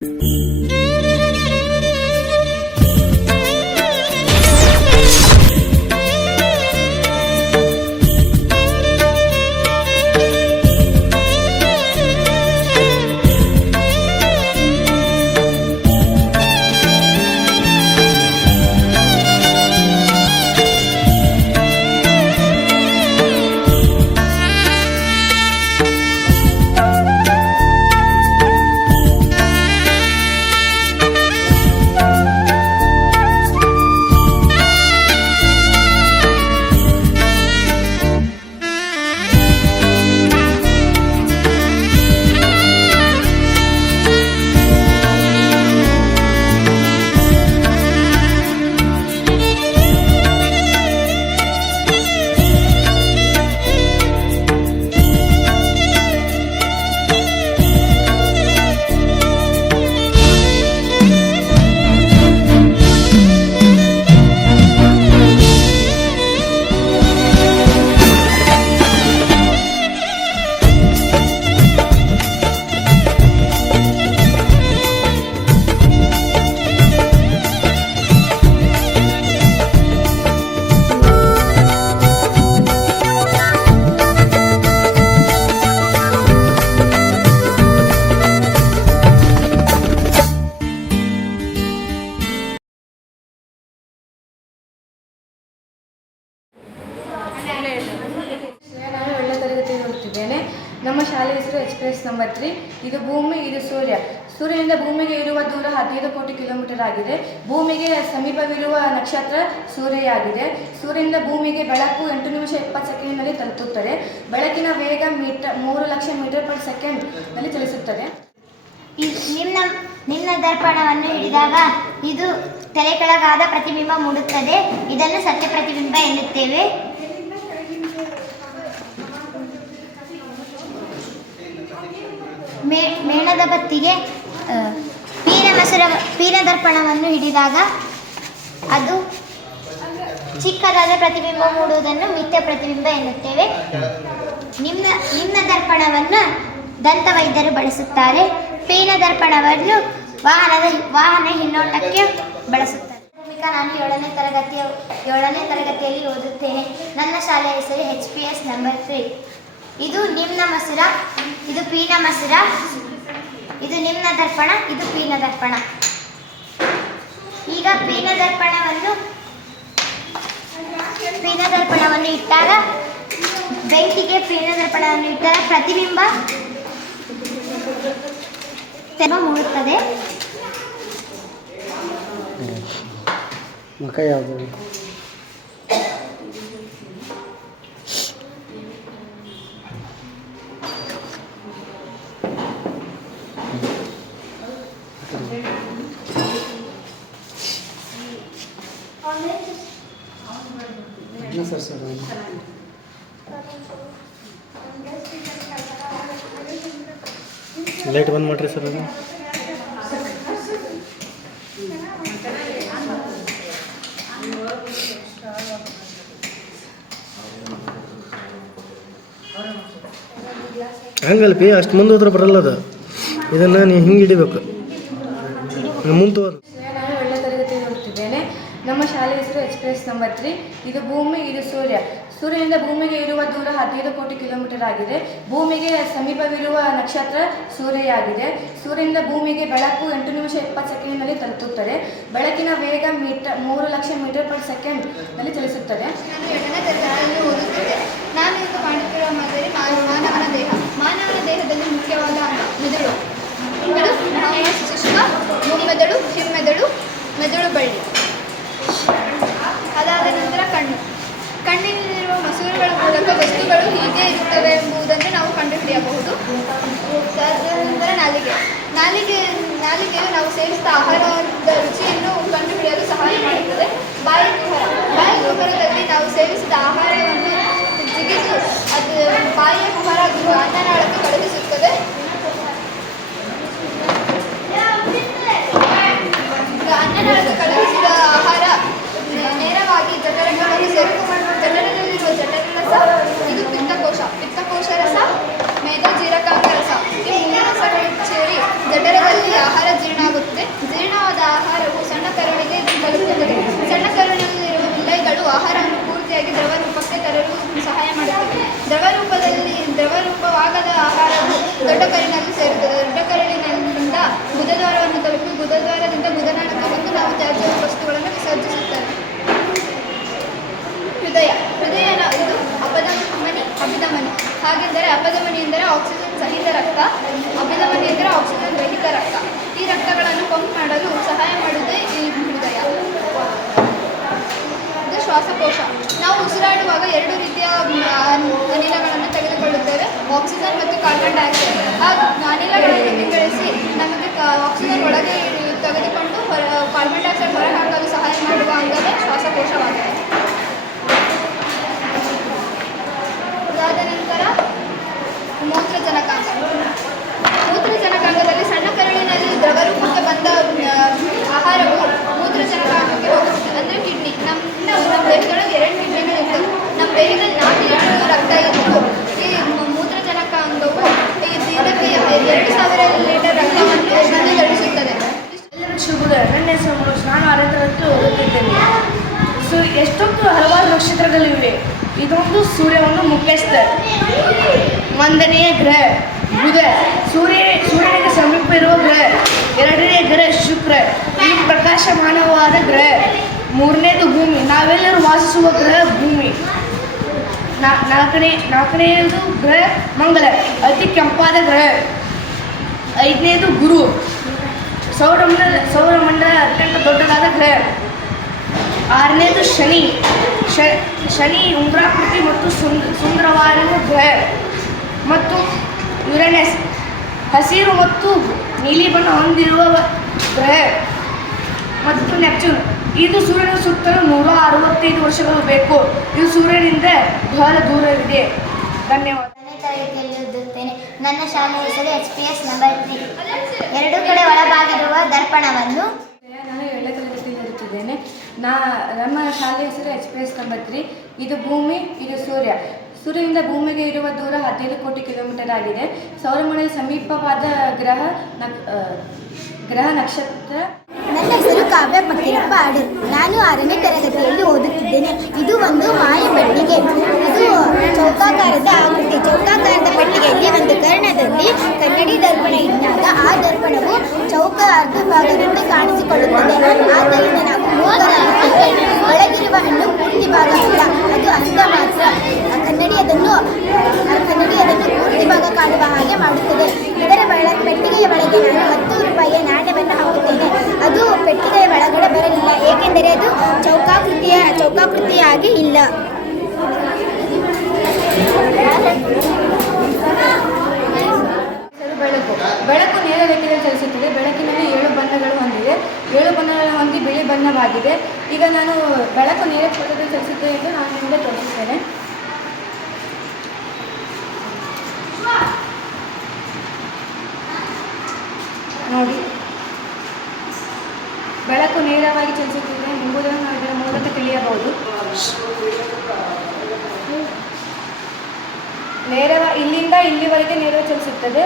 ನಮ್ಮ ಶಾಲೆ ಹೆಸರು ಎಕ್ಸ್‌ಪ್ರೆಸ್ ನಂಬರ್ 3. ಇದು ಭೂಮಿ, ಇದು ಸೂರ್ಯ. ಸೂರ್ಯನಿಂದ ಭೂಮಿಗೆ ಇರುವ ದೂರ 15 ಕೋಟಿ ಕಿಲೋಮೀಟರ್ ಆಗಿದೆ. ಭೂಮಿಗೆ ಸಮೀಪವಿರುವ ನಕ್ಷತ್ರ ಸೂರ್ಯ. ಸೂರ್ಯನಿಂದ ಭೂಮಿಗೆ ಬೆಳಕು 8 ನಿಮಿಷ 20 ಸೆಕೆಂಡ್ನಲ್ಲಿ ತಲುಪುತ್ತದೆ. ಬೆಳಕಿನ ವೇಗ 3 ಲಕ್ಷ ಮೀಟರ್ ಪರ್ ಸೆಕೆಂಡ್ನಲ್ಲಿ ಚಲಿಸುತ್ತದೆ. ನಿಮ್ನ ದರ್ಪಣವನ್ನು ಹಿಡಿದಾಗ ಇದು ತಲೆ ಕೆಳಗಾದ ಪ್ರತಿಬಿಂಬ ಮೂಡುತ್ತದೆ. ಇದನ್ನು ಸತ್ಯ ಪ್ರತಿಬಿಂಬ ಎನ್ನುತ್ತೇವೆ. ಮೇಣದ ಬತ್ತಿಗೆ ಪೀನ ದರ್ಪಣವನ್ನು ಹಿಡಿದಾಗ ಅದು ಚಿಕ್ಕದಾದ ಪ್ರತಿಬಿಂಬ ಮೂಡುವುದನ್ನು ಮಿಥ್ಯ ಪ್ರತಿಬಿಂಬ ಎನ್ನುತ್ತೇವೆ. ನಿಮ್ನ ದರ್ಪಣವನ್ನು ದಂತವೈದ್ಯರು ಬಳಸುತ್ತಾರೆ. ಪೀನ ದರ್ಪಣವನ್ನು ವಾಹನ ಹಿನ್ನೋಟಕ್ಕೆ ಬಳಸುತ್ತಾರೆ. ನಾನು 7ನೇ ತರಗತಿಯಲ್ಲಿ ಓದುತ್ತೇನೆ. ನನ್ನ ಶಾಲೆಯ ಹೆಸರು HPS ನಂಬರ್ 3. ಇದು ನಿಮ್ನ ಮಸೂರ, ಇದು ಪೀನ ಮಸೂರ, ಇದು ನಿಮ್ನ ದರ್ಪಣ, ಇದು ಪೀನ ದರ್ಪಣ. ಈಗ ಪೀನ ದರ್ಪಣವನ್ನು ಇಟ್ಟಾಗ ಬೆಂಕಿಗೆ ಪೀನ ದರ್ಪಣವನ್ನು ಇಟ್ಟಾಗ ಪ್ರತಿಬಿಂಬ ಮೂಡುತ್ತದೆ. ಮಕ ಯಾವುದು? ಲೈಟ್ ಬಂದ್ ಮಾಡ್ರಿ ಸರ್. ಅದು ಹಂಗಲ್ಪಿ ಅಷ್ಟು ಮುಂದೆ ಹೋದ್ರೆ ಬರಲ್ಲ. ಅದು ಇದನ್ನು ನೀವು ಹಿಂಗೆ ಹಿಡಿಬೇಕು. ಮುಂದೆ ನಾನು 7ನೇ ತರಗತಿಯಲ್ಲಿ ಓದುತ್ತಿದ್ದೇನೆ. ನಮ್ಮ ಶಾಲೆ ಹೆಸರು ಎಕ್ಸ್‌ಪ್ರೆಸ್ ನಂಬರ್ 3. ಇದು ಭೂಮಿ, ಇದು ಸೂರ್ಯ. ಸೂರ್ಯನಿಂದ ಭೂಮಿಗೆ ಇರುವ ದೂರ 15 ಕೋಟಿ ಕಿಲೋಮೀಟರ್ ಆಗಿದೆ. ಭೂಮಿಗೆ ಸಮೀಪವಿರುವ ನಕ್ಷತ್ರ ಸೂರ್ಯ. ಸೂರ್ಯನಿಂದ ಭೂಮಿಗೆ ಬೆಳಕು 8 ನಿಮಿಷ 20 ಸೆಕೆಂಡ್ನಲ್ಲಿ ತಲುಪುತ್ತದೆ. ಬೆಳಕಿನ ವೇಗ 3 ಲಕ್ಷ ಮೀಟರ್ ಪರ್ ಸೆಕೆಂಡ್ನಲ್ಲಿ ಚಲಿಸುತ್ತದೆ. ನಾನು 7ನೇ ತರಗತಿಯಲ್ಲಿ ಓದುತ್ತಿದ್ದೆ. ನಾನು ಇಂದು ಕಾಣುತ್ತಿರುವ ಮಾದರಿ ಮಾನವನ ದೇಹ. ಮಾನವನ ದೇಹದಲ್ಲಿ ಮುಖ್ಯವಾದ ಮೆದುಳು, ಮಸ್ತಿಷ್ಕ, ಮುಮ್ಮೆದುಳು, ಹಿಮ್ಮೆದುಳು, ಮೆದುಳು ಬಳ್ಳಿ. ಅದಾದ ನಂತರ ಕಣ್ಣಿನಲ್ಲಿರುವ ಮಸೂರಗಳ ಮೂಲಕ ವಸ್ತುಗಳು ಹೀಗೆ ಇರುತ್ತವೆ ಎಂಬುದನ್ನು ನಾವು ಕಂಡುಹಿಡಿಯಬಹುದು. ತದನಂತರ ನಾಲಿಗೆಯು ನಾವು ಸೇವಿಸಿದ ಆಹಾರದ ರುಚಿಯನ್ನು ಕಂಡುಹಿಡಿಯಲು ಸಹಾಯ ಮಾಡುತ್ತದೆ. ಬಾಯಿ ಕುಹರದಲ್ಲಿ ನಾವು ಸೇವಿಸಿದ ಆಹಾರವನ್ನು ಜಿಗಿದು ಅದು ಬಾಯಿಯ ಕುಹರ ಅನ್ನನಾಳಕ್ಕೆ ಕಳುಹಿಸುತ್ತದೆ. ಅನ್ನನಾಳಕ್ಕೆ ಕಳುಹಿಸಿದ ಆಹಾರ ನೇರವಾಗಿ ಜಠರಗಳನ್ನು ಸೇರಿಕೊಂಡು ಜಠರದಲ್ಲಿರುವ ಜಠರರಸ, ಇದು ಪಿತ್ತಕೋಶ ರಸ, ಮೇದೋಜೀರಕಾಂಗ ರಸ. ಈ 3 ರಸಗಳು ಸೇರಿ ಜಠರದಲ್ಲಿ ಆಹಾರ ಜೀರ್ಣ ಹಾಗೆಂದರೆ ಅಪಧಮನಿ ಎಂದರೆ ಆಕ್ಸಿಜನ್ ಸಹಿತ ರಕ್ತ, ಅಭಿಧಮನಿ ಎಂದರೆ ಆಕ್ಸಿಜನ್ ರಹಿತ ರಕ್ತ. ಈ ರಕ್ತಗಳನ್ನು ಪಂಪ್ ಮಾಡಲು ಸಹಾಯ ಮಾಡುವುದೇ ಈ ಹೃದಯ. ಇದು ಶ್ವಾಸಕೋಶ. ನಾವು ಉಸಿರಾಡುವಾಗ 2 ರೀತಿಯ ಅನಿಲಗಳನ್ನು ತೆಗೆದುಕೊಳ್ಳುತ್ತೇವೆ, ಆಕ್ಸಿಜನ್ ಮತ್ತು ಕಾರ್ಬನ್ ಡೈಆಕ್ಸೈಡ್. ಆ ಅನಿಲಗಳನ್ನು ವಿಂಗಡಿಸಿ ನಮಗೆ ಆಕ್ಸಿಜನ್ ಒಳಗೆ ತೆಗೆದುಕೊಂಡು ಕಾರ್ಬನ್ ಡೈಆಕ್ಸೈಡ್ ಹೊರಹಾಕಲು ಸಹಾಯ ಮಾಡುವ ಅಂಗವೇ ಶ್ವಾಸಕೋಶವಾಗಿದೆ. ಅದಾದ ನಂತರ ಮೂತ್ರಜನಕಾಂಗ. ಮೂತ್ರಜನಕಾಂಗದಲ್ಲಿ ಸಣ್ಣ ಕರಳಿನಲ್ಲಿ ದ್ರವರೂಪಕ್ಕೆ ಬಂದ ಆಹಾರವು ಮೂತ್ರಜನಕಾಂಗಕ್ಕೆ ಹೋಗುತ್ತದೆ, ಅಂದರೆ ಕಿಡ್ನಿ. ನಮ್ಮ ದೇಹದೊಳಗೆ 2 ಕಿಡ್ನಿಗಳಿರ್ತವೆ. ನಮ್ಮ ದೇಹದಲ್ಲಿ 4 ಲೀಟರ್ ರಕ್ತ ಇದ್ದು ಈ ಮೂತ್ರಜನಕಾಂಗವು ಇದಕ್ಕೆ 2000 ಲೀಟರ್ ರಕ್ತವನ್ನು ಗಳಿಸುತ್ತದೆ. ಎಲ್ಲರಿಗೂ ಶುಭೋದಯ. ನನ್ನ ಹೆಸರು ಮನೋಜ್. ನಾನು 6ನೇ ತರಗತಿ ಓದುತ್ತಿದ್ದೇನೆ. ಎಷ್ಟೊಂದು ಹಲವಾರು ನಕ್ಷತ್ರಗಳಿವೆ. ಇದೊಂದು ಸೂರ್ಯವನ್ನು ಮುಖ್ಯಸ್ಥ. 1ನೇ ಗ್ರಹ ಬುಧ, ಸೂರ್ಯನಿಗೆ ಸಮೀಪ ಇರುವ ಗ್ರಹ. 2ನೇ ಗ್ರಹ ಶುಕ್ರ, ಇದು ಪ್ರಕಾಶಮಾನವಾದ ಗ್ರಹ. 3ನೇದು ಭೂಮಿ, ನಾವೆಲ್ಲರೂ ವಾಸಿಸುವ ಗ್ರಹ ಭೂಮಿ. 4ನೇದು ಗ್ರಹ ಮಂಗಳ, ಅತಿ ಕೆಂಪಾದ ಗ್ರಹ. 5ನೇದು ಗುರು, ಸೌರಮಂಡಲ ಅತ್ಯಂತ ದೊಡ್ಡದಾದ ಗ್ರಹ. 6ನೇದು ಶನಿ ಉಂಗುರಾಕೃತಿ ಮತ್ತು ಸುಂದರವಾಗಿರುವ ಗ್ರಹ. ಮತ್ತು ಯುರೇನಸ್, ಹಸಿರು ಮತ್ತು ನೀಲಿ ಬಣ್ಣ ಹೊಂದಿರುವ ಗ್ರಹ. ಮತ್ತು ನೆಪ್ಚೂನ್, ಇದು ಸೂರ್ಯನ ಸುತ್ತಲೂ 165 ವರ್ಷಗಳು ಬೇಕು. ಇದು ಸೂರ್ಯನಿಂದ ಬಹಳ ದೂರವಿದೆ. ಧನ್ಯವಾದ. 10ನೇ ತರಗತಿಯಲ್ಲಿ ಓದುತ್ತೇನೆ. ನನ್ನ ಶಾಲೆಯ ಹೆಸರು HPS ನಂಬರ್ 3. 2 ಕಡೆ ಒಳಭಾಗಿರುವ ದರ್ಪಣವನ್ನು ನಾನು 7ನೇ ತರಗತಿಯಲ್ಲಿ ಓದುತ್ತಿದ್ದೇನೆ. ನಮ್ಮ ಶಾಲೆಯ ಹೆಸರು HPS ನಂಬರ್ 3. ಇದು ಭೂಮಿ, ಇದು ಸೂರ್ಯ. ಸೂರ್ಯನಿಂದ ಭೂಮಿಗೆ ಇರುವ ದೂರ 15 ಕೋಟಿ ಕಿಲೋಮೀಟರ್ ಆಗಿದೆ. ಸೌರಮಂಡಲ ಸಮೀಪವಾದ ಗ್ರಹ ನಕ್ಷತ್ರ. ನನ್ನ ಹೆಸರು ಕಾವ್ಯ ಫಕೀರಪ್ಪ ಆಡೂರ್. ನಾನು 6ನೇ ತರಗತಿಯಲ್ಲಿ ಓದುತ್ತಿದ್ದೇನೆ. ಇದು ಒಂದು ಮಾಯ ಪೆಟ್ಟಿಗೆ. ಇದು ಚೌಕಾಕಾರದ ಆಕೃತಿ. ಚೌಕಾಕಾರದ ಪೆಟ್ಟಿಗೆಯಲ್ಲಿ ಒಂದು ಕರ್ಣದಲ್ಲಿ ಕನ್ನಡಿ ದರ್ಪಣ ಇದ್ದಾಗ ಆ ದರ್ಪಣವು ಚೌಕ ಅರ್ಧ ಭಾಗದಂತೆ ಕಾಣಿಸಿಕೊಳ್ಳುತ್ತದೆ. ಆದ್ದರಿಂದ ನಾವು ಮೂಕರಾಗಿದ್ದರೆ ಒಳಗಿರುವ ಹಣ್ಣು ಪೂರ್ತಿ ಭಾಗ ಅಲ್ಲ, ಅದು ಅರ್ಧ ಮಾತ್ರ. ಕನ್ನಡಿ ಅದನ್ನು ಪೂರ್ತಿ ಭಾಗ ಕಾಣುವ ಹಾಗೆ ಮಾಡುತ್ತದೆ. ಇದರ ಪೆಟ್ಟಿಗೆಯ ಒಳಗೆ ನಾನು 10 ರೂಪಾಯಿಯ ನಾಣ್ಯವನ್ನು ಹಾಕುತ್ತೇನೆ. ಅದು ಪೆಟ್ಟಿಗೆಯ ಒಳಗಡೆ ಬರಲಿಲ್ಲ, ಏಕೆಂದರೆ ಅದು ಚೌಕಾಕೃತಿಯಾಗಿ ಇಲ್ಲ. ಬೆಳಕು ನೇರ ರೇಖೆಯಲ್ಲಿ ಚಲಿಸುತ್ತದೆ. ಬೆಳಕಿನಲ್ಲಿ 7 ಬಣ್ಣಗಳು ಹೊಂದಿದೆ. 7 ಬಣ್ಣಗಳು ಹೊಂದಿ ಬಿಳಿ ಬಣ್ಣವಾಗಿದೆ. ಈಗ ನಾನು ಬೆಳಕು ನೇರ ಪಥದಲ್ಲಿ ಚಲಿಸುತ್ತದೆ ಎಂದು ನಾನು ನಿಮಗೆ ತೋರಿಸುತ್ತೇನೆ. ನೋಡಿ, ಬೆಳಕು ನೇರವಾಗಿ ಚಲಿಸುತ್ತಿದೆ ಎಂಬುದನ್ನು ನಾವು ಇದರ ಮೂಲಕ ತಿಳಿಯಬಹುದು. ಇಲ್ಲಿಂದ ಇಲ್ಲಿವರೆಗೆ ನೇರವಾಗಿ ಚಲಿಸುತ್ತದೆ.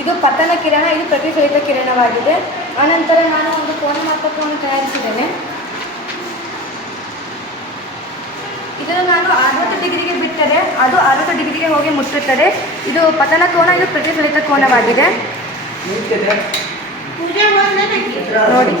ಇದು ಪತನ ಕಿರಣ, ಇದು ಪ್ರತಿಫಲಿತ ಕಿರಣವಾಗಿದೆ. ಆನಂತರ ನಾನು ಒಂದು ಕೋನಮಾಪಕವನ್ನು ತಯಾರಿಸಿದ್ದೇನೆ. ಇದನ್ನು ನಾನು 60 ಡಿಗ್ರಿಗೆ ಬಿಟ್ಟರೆ ಅದು 60 ಡಿಗ್ರಿಗೆ ಹೋಗಿ ಮುಟ್ಟುತ್ತದೆ. ಇದು ಪತನ ಕೋನ, ಇದು ಪ್ರತಿಫಲಿತ ಕೋನವಾಗಿದೆ. ನೋಡಿ,